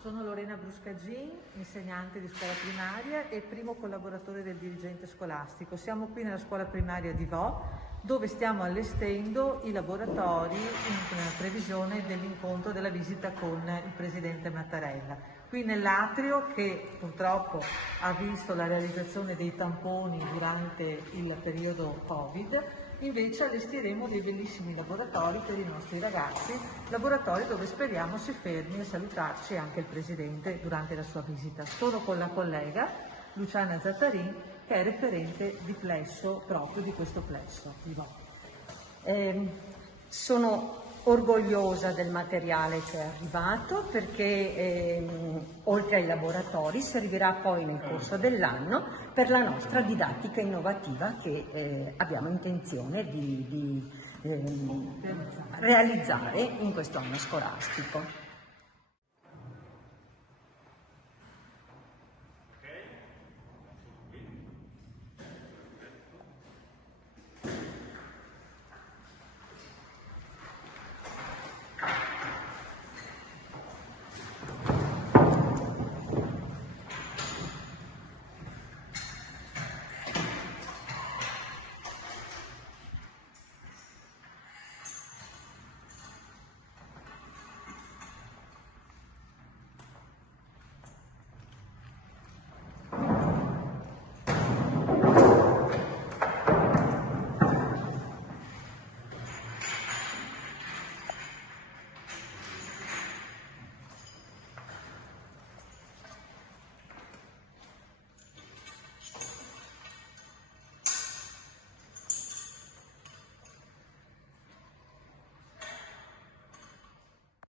Sono Lorena Bruscagin, insegnante di scuola primaria e primo collaboratore del dirigente scolastico. Siamo qui nella scuola primaria di Vo, dove stiamo allestendo i laboratori in previsione dell'incontro, della visita con il presidente Mattarella. Qui nell'atrio, che purtroppo ha visto la realizzazione dei tamponi durante il periodo Covid, invece allestiremo dei bellissimi laboratori per i nostri ragazzi, laboratori dove speriamo si fermi a salutarci anche il Presidente durante la sua visita. Sono con la collega Luciana Zattarin, che è referente di plesso, proprio di questo plesso. Sono orgogliosa del materiale che è arrivato perché oltre ai laboratori servirà poi nel corso dell'anno per la nostra didattica innovativa che abbiamo intenzione di realizzare in questo anno scolastico.